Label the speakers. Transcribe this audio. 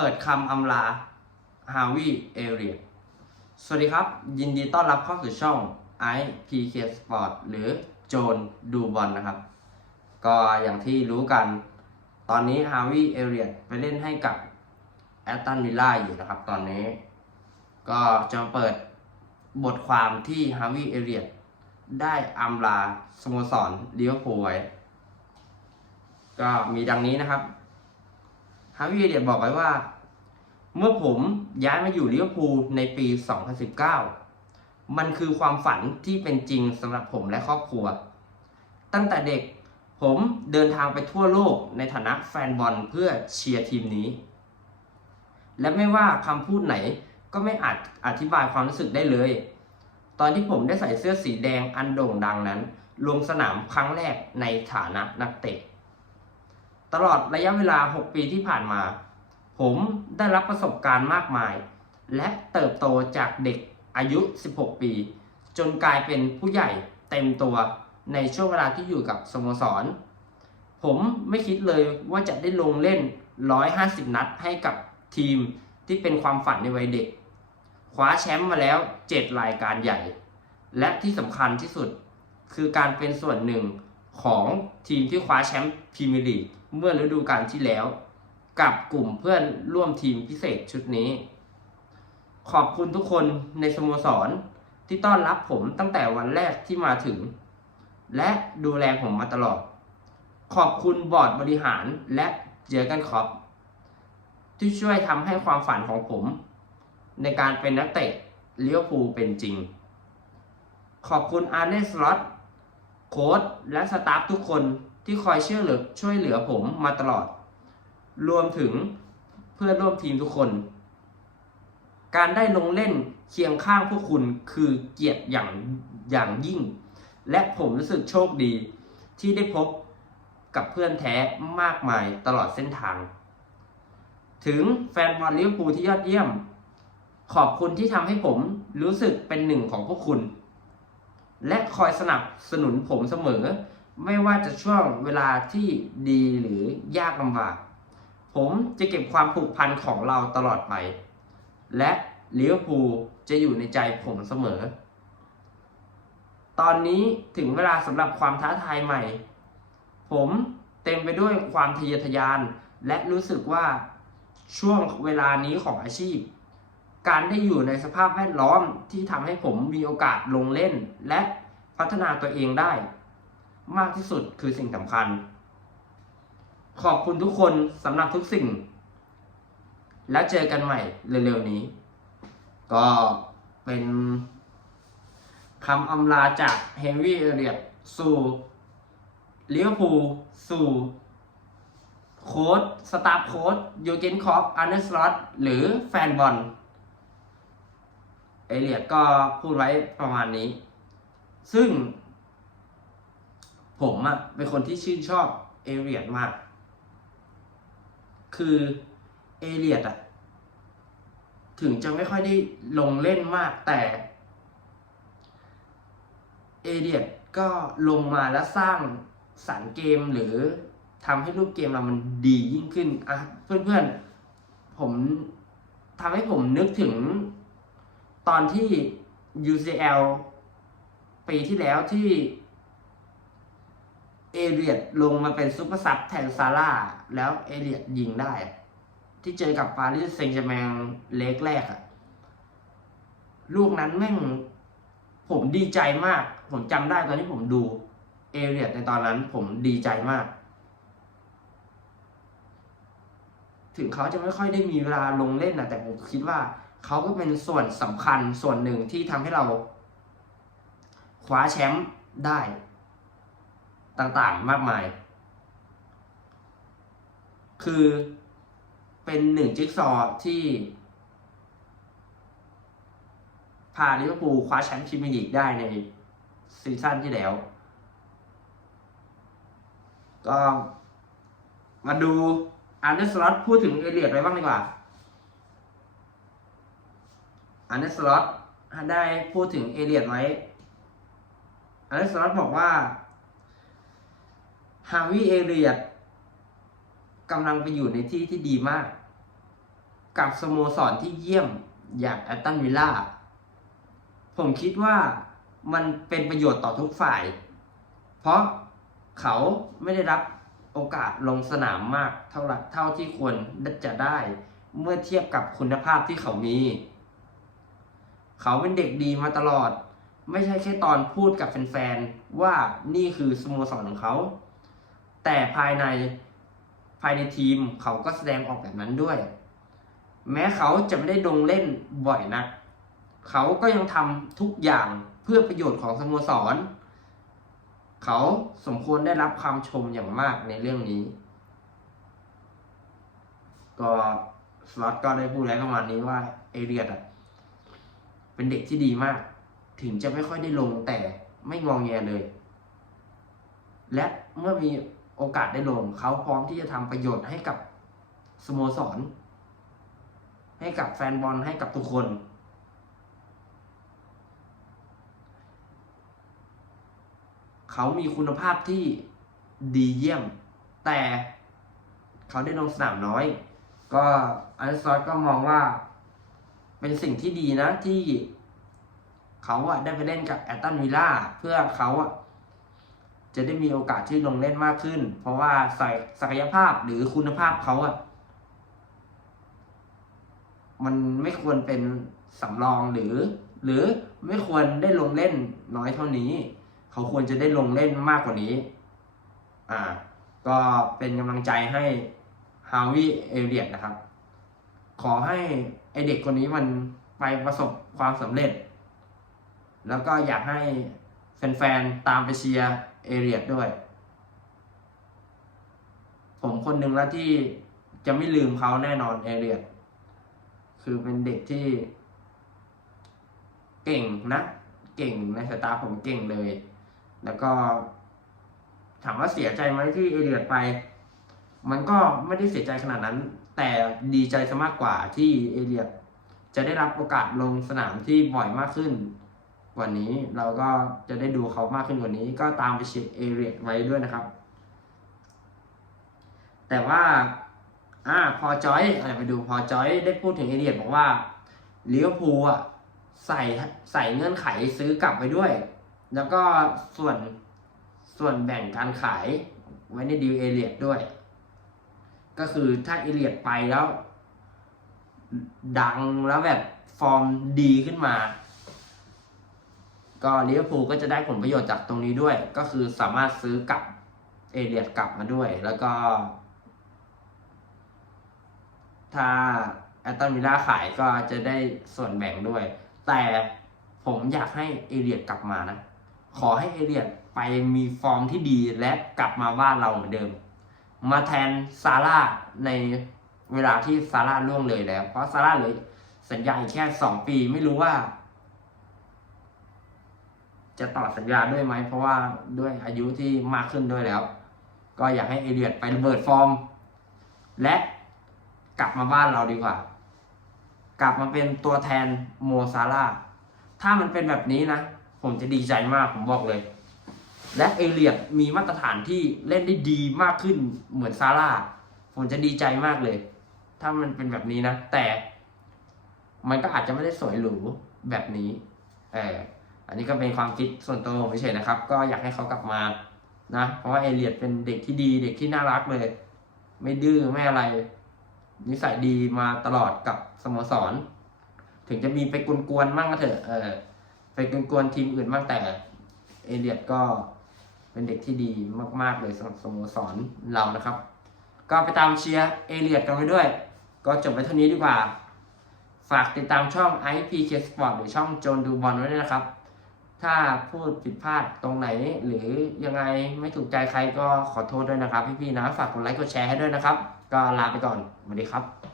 Speaker 1: ปิดคำอำลาฮาวิเอเรียสวัสดีครับ ยินดีต้อนรับเข้าสู่ช่อง i PK Sport หรือโจนดูบอลนะครับ ก็อย่างที่รู้กัน ตอนนี้ฮาวิเอเรียไปเล่นให้กับแอตตันวิลล่าอยู่นะครับ ตอนนี้ ก็จะเปิดบทความที่ฮาวิเอเรียได้อำลาสโมสรลิเวอร์พูลไว้ก็มีดังนี้นะครับ ฮาวิเดียบอกไว้ว่า เมื่อผมย้ายมาอยู่ลิเวอร์พูลในปี 2019 มันคือความฝันที่เป็นจริงสำหรับผมและครอบครัว ตั้งแต่เด็กผมเดินทางไปทั่วโลกในฐานะแฟนบอลเพื่อเชียร์ทีมนี้ และไม่ว่าคำพูดไหนก็ไม่อาจอธิบายความรู้สึกได้เลย ตอนที่ผมได้ใส่เสื้อสีแดงอันโด่งดังนั้น ลงสนามครั้งแรกในฐานะนักเตะ ตลอดระยะเวลา 6 ปีที่ผ่านมา ผมได้รับประสบการณ์มากมาย และเติบโตจากเด็กอายุ 16 ปี จนกลายเป็นผู้ใหญ่เต็มตัวในช่วงเวลาที่อยู่กับสโมสร ผมไม่คิดเลยว่าจะได้ลงเล่น 150 นัดให้กับทีมที่เป็นความฝันในวัยเด็ก คว้าแชมป์มาแล้ว 7 รายการใหญ่ และที่สำคัญที่สุดคือการเป็นส่วนหนึ่งของทีมที่คว้าแชมป์พรีเมียร์ลีก เมื่อฤดูกาลที่แล้ว กับกลุ่มเพื่อนร่วมทีมพิเศษชุดนี้ ขอบคุณทุกคนในสโมสรที่ต้อนรับผมตั้งแต่วันแรกที่มาถึง และดูแลผมมาตลอด ขอบคุณบอร์ดบริหารและเจอกันคอปที่ช่วยทำให้ความฝันของผม ในการเป็นนักเตะเลี้ยวภูเป็นจริง ขอบคุณอาร์เนสลอตโค้ชและสตาฟทุกคน ที่คอยช่วยเหลือช่วยเหลือผมมาตลอด รวมถึงเพื่อนร่วมทีมทุกคน การได้ลงเล่นเคียงข้างพวกคุณคือเกียรติอย่างอย่างยิ่ง และผมรู้สึกโชคดี ที่ได้พบกับเพื่อนแท้มากมายตลอดเส้นทาง ถึงแฟนบอลลิเวอร์พูลที่ยอดเยี่ยม ขอบคุณที่ทำให้ผมรู้สึกเป็นหนึ่งของพวกคุณ และคอยสนับสนุนผมเสมอ ไม่ว่าจะช่วงเวลาที่ดีหรือยากลำบาก ผมจะเก็บความผูกพันของเราตลอดไป และลิเวอร์พูลจะอยู่ในใจผมเสมอ ตอนนี้ถึงเวลาสำหรับความท้าทายใหม่ ผมเต็มไปด้วยความทะเยอทะยาน และรู้สึกว่าช่วงเวลานี้ของอาชีพ การได้อยู่ในสภาพแวดล้อมที่ทำให้ผมมีโอกาสลงเล่นและพัฒนาตัวเองได้ มากที่สุดคือสิ่งสำคัญ ขอบคุณทุกคนสำหรับทุกสิ่ง แล้วเจอกันใหม่เร็วๆนี้ ก็เป็นคำอำลาจากเฮนรี่เอเรียตสู่ลิเวอร์พูลสู่โค้ดสตาฟโค้ดยูเกนคอปอันเดอร์สลอตหรือแฟนบอลเอเลียดก็พูดไว้ประมาณนี้ ซึ่ง ผมอะเป็นคนที่ชื่นชอบเอเลียดมาก คือเอเลียดอะถึงจะไม่ค่อยได้ลงเล่นมากแต่เอเลียดก็ลงมาแล้วสร้างสรรเกมหรือทำให้รูปเกมเรามันดียิ่งขึ้นอะเพื่อนๆ ผมทำให้ผมนึกถึงตอนที่ UCL ปีที่แล้วที่ เอเรียดลงมาเป็นซุปเปอร์ซับแทนซาร่าแล้วเอเรียดยิงได้ ที่เจอกับปารีสเซงต์แชร์แมงเล็กแรกอะลูกนั้นแม่งผมดีใจมาก ผมจำได้ตอนที่ผมดูเอเรียดในตอนนั้นผมดีใจมาก ถึงเขาจะไม่ค่อยได้มีเวลาลงเล่นนะแต่ผมคิดว่าเขาก็เป็นส่วนสำคัญส่วนหนึ่งที่ทำให้เราคว้าแชมป์ได้ ต่างๆมากมาย คือเป็นหนึ่งจิ๊กซอที่พาลิเวอร์พูลคว้าแชมป์พรีเมียร์ลีกได้ในซีซั่นที่แล้ว ก็มาดูอันเดอร์สล็อตพูดถึงเอเลียดไว้บ้างดีกว่าอันเดอร์สล็อตได้พูดถึงเอเลียดไว้อันเดอร์สล็อตบอกว่า ฮาวิเอเลียดกำลังไปอยู่ในที่ที่ดีมาก กับสโมสรที่เยี่ยมอย่างแอตตันวิลล่า ผมคิดว่ามันเป็นประโยชน์ต่อทุกฝ่าย เพราะเขาไม่ได้รับโอกาสลงสนามมากเท่าไรเท่าที่ควรจะได้ เมื่อเทียบกับคุณภาพที่เขามี เขาเป็นเด็กดีมาตลอด ไม่ใช่แค่ตอนพูดกับแฟนๆว่านี่คือสโมสรของเขา แต่ภายในภายในทีมเขาก็แสดงออกแบบนั้นด้วย แม้เขาจะไม่ได้ลงเล่นบ่อยนัก เขาก็ยังทำทุกอย่างเพื่อประโยชน์ของสโมสร เขาสมควรได้รับความชมอย่างมากในเรื่องนี้ ก็สล็อตก็ได้พูดแล้วประมาณนี้ว่าเอเรียดอะเป็นเด็กที่ดีมาก ถึงจะไม่ค่อยได้ลงแต่ไม่งองแงเลย และเมื่อมี โอกาสได้ลง เขาพร้อมที่จะทำประโยชน์ให้กับสโมสร ให้กับแฟนบอลให้กับทุกคน เขามีคุณภาพที่ดีเยี่ยม แต่เขาได้ลงสนามน้อย ก็อันซอสก็มองว่าเป็นสิ่งที่ดีนะที่เขาอะได้ไปเล่นกับแอตตันวิลล่าเพื่อเขาอะ จะได้มีโอกาสที่ลงเล่นมากขึ้น เพราะว่าใส่ศักยภาพหรือคุณภาพเขาอะมันไม่ควรเป็นสำรองหรือ หรือไม่ควรได้ลงเล่นน้อยเท่านี้ เขาควรจะได้ลงเล่นมากกว่านี้ อ่า ก็เป็นกำลังใจให้ฮาวิเอเลียตนะครับ ขอให้ไอเด็กคนนี้มันไปประสบความสำเร็จ แล้วก็อยากให้แฟนๆ ตามไปเชียร์ เอเลียตด้วย ผมคนหนึ่งแล้วที่จะไม่ลืมเขาแน่นอนเอเลียตคือเป็นเด็กที่ เก่งนะ เก่งในสายตาผมเก่งเลย แล้วก็ ถามว่าเสียใจไหมที่เอเลียตไป มันก็ไม่ได้เสียใจขนาดนั้น แต่ดีใจซะมากกว่าที่เอเลียตจะได้รับโอกาสลงสนามที่บ่อยมากขึ้น ว่านี้ เราก็จะได้ดูเขามากขึ้นกว่านี้ ก็ตามไปเชียร์เอเลียไว้ด้วยนะครับ แต่ว่าอ่าพอจอยอะไปดูพอจอยได้พูดถึงเอเลียบอกว่าลิเวอร์พูลอะใส่ใส่เงื่อนไขซื้อกลับไปด้วย แล้วก็ส่วนส่วนแบ่งการขายไว้ในดีลเอเลียด้วย ก็คือถ้าเอเลียไปแล้ว ดังแล้วแบบฟอร์มดีขึ้นมา ก็ลิเวอร์พูลก็จะได้ผลประโยชน์จากตรงนี้ด้วย ก็คือสามารถซื้อกลับเอเลียตกลับมาด้วย แล้วก็ ถ้าแอตตันวิลล่าขายก็จะได้ส่วนแบ่งด้วย แต่ผมอยากให้เอเลียตกลับมานะ ขอให้เอเลียตไปมีฟอร์มที่ดีและกลับมาบ้านเราเหมือนเดิม มาแทนซาร่าในเวลาที่ซาร่าล่วงเลยแล้ว เพราะซาร่าเลยสัญญาอีกแค่สองปีไม่รู้ว่า จะต่อสัญญาด้วยไหม เพราะว่าด้วยอายุที่มากขึ้นด้วยแล้ว ก็อยากให้เอเลียตไประเบิดฟอร์ม และกลับมาบ้านเราดีกว่า กลับมาเป็นตัวแทนโมซาร่าถ้ามันเป็นแบบนี้นะ ผมจะดีใจมากผมบอกเลย และเอเลียตมีมาตรฐานที่เล่นได้ดีมากขึ้นเหมือนซาร่าผมจะดีใจมากเลย ถ้ามันเป็นแบบนี้นะ แต่มันก็อาจจะไม่ได้สวยหรูแบบนี้ เออ อันนี้ก็เป็นความคิดส่วนตัวผมเฉยนะครับ ก็อยากให้เขากลับมานะ เพราะว่าเอเลียตเป็นเด็กที่ดี เด็กที่น่ารักเลย ไม่ดื้อไม่อะไร นิสัยดีมาตลอดกับสโมสร ถึงจะมีไปกวนๆมั่งก็เถอะเออไปกวนๆทีมอื่นบ้างแต่เอเลียตก็เป็นเด็กที่ดีมาก ๆ เลยสำหรับสโมสรเรานะครับ ก็ไปตามเชียร์เอเลียตกันไปด้วย ก็จบไปเท่านี้ดีกว่า ฝากติดตามช่อง IPK Sport หรือช่องโจนดูบอลไว้ด้วยนะครับ ถ้าพูดผิดพลาดตรงไหน หรือยังไงไม่ถูกใจใครก็ขอโทษด้วยนะครับ พี่ๆนะฝากกดไลค์กดแชร์ให้ด้วยนะครับ ก็ลาไปก่อนสวัสดีครับ